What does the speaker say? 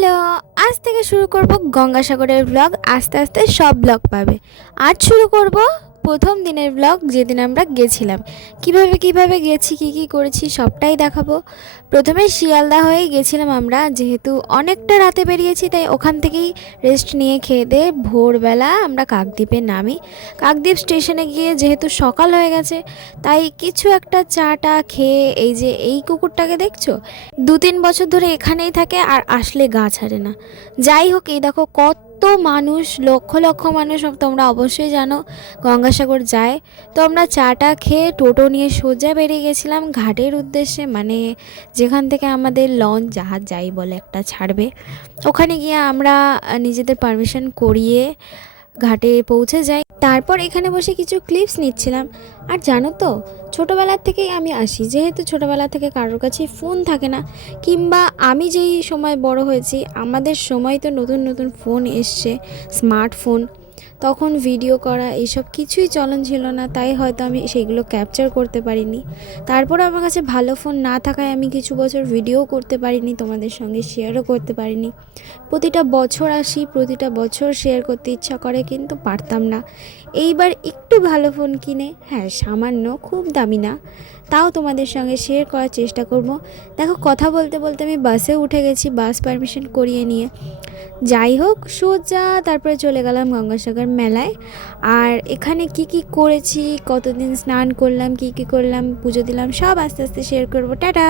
Hello, আজ থেকে শুরু করব গঙ্গাসাগরের ব্লগ। আস্তে আস্তে সব ব্লগ পাবে। আজ শুরু করব প্রথম দিনের ব্লগ, যেদিন আমরা গেছিলাম। কিভাবে গেছি, কি করেছি সবটাই দেখাবো। প্রথমে শিয়ালদা হয়ে গেছিলাম আমরা, যেহেতু অনেকটা রাতে বেরিয়েছি তাই ওখান থেকেই রেস্ট নিয়ে খেয়ে দিয়ে ভোরবেলা আমরা কাকদ্বীপে নামি। কাকদ্বীপ স্টেশনে গিয়ে যেহেতু সকাল হয়ে গেছে তাই কিছু একটা চাটা খেয়ে, এই যে এই কুকুরটাকে দেখছো, 2-3 বছর ধরে এখানেই থাকে আর আসলে গা ছাড়ে না। যাই হোক, এই দেখো কত মানুষ, লক্ষ লক্ষ মানুষ, তোমরা অবশ্যই জানো গঙ্গাসাগর যায়। তো আমরা চাটা খেয়ে টোটো নিয়ে সোজা বেরিয়ে গেছিলাম ঘাটের উদ্দেশ্যে, মানে যেখান থেকে আমাদের লঞ্চ জাহাজ যাই বলে একটা ছাড়বে। ওখানে গিয়ে আমরা নিজেদের পারমিশন করিয়ে ঘাটে পৌঁছে যাই। তারপর এখানে বসে কিছু ক্লিপস নিচ্ছিলাম। আর জানো তো, ছোটোবেলার থেকেই আমি আসি, যেহেতু ছোটোবেলা থেকে কারোর কাছে ফোন থাকে না, কিংবা আমি যেই সময় বড় হয়েছি আমাদের সময় তো নতুন নতুন ফোন এসছে, স্মার্টফোন। তখন ভিডিও করা এইসব কিছুই চলন ছিল না, তাই হয়তো আমি সেইগুলো ক্যাপচার করতে পারিনি। তারপর আমার কাছে ভালো ফোন না থাকায় আমি কিছু বছর ভিডিও করতে পারিনি, তোমাদের সঙ্গে শেয়ারও করতে পারিনি। প্রতিটা বছর আসি, প্রতিটা বছর শেয়ার করতে ইচ্ছা করে, কিন্তু পারতাম না। এইবার একটু ভালো ফোন কিনে, হ্যাঁ সামান্য, খুব দামি না, তাও তোমাদের সঙ্গে শেয়ার করার চেষ্টা করব। দেখো, কথা বলতে বলতে আমি বাসে উঠে গেছি, বাস পারমিশন করিয়ে নিয়ে। যাই হোক, সোজা তারপরে চলে গেলাম গঙ্গাসাগর মেলায়। আর এখানে কি করেছি, কতদিন স্নান করলাম, কি করলাম, পুজো দিলাম, সব আস্তে আস্তে শেয়ার করব। টাটা।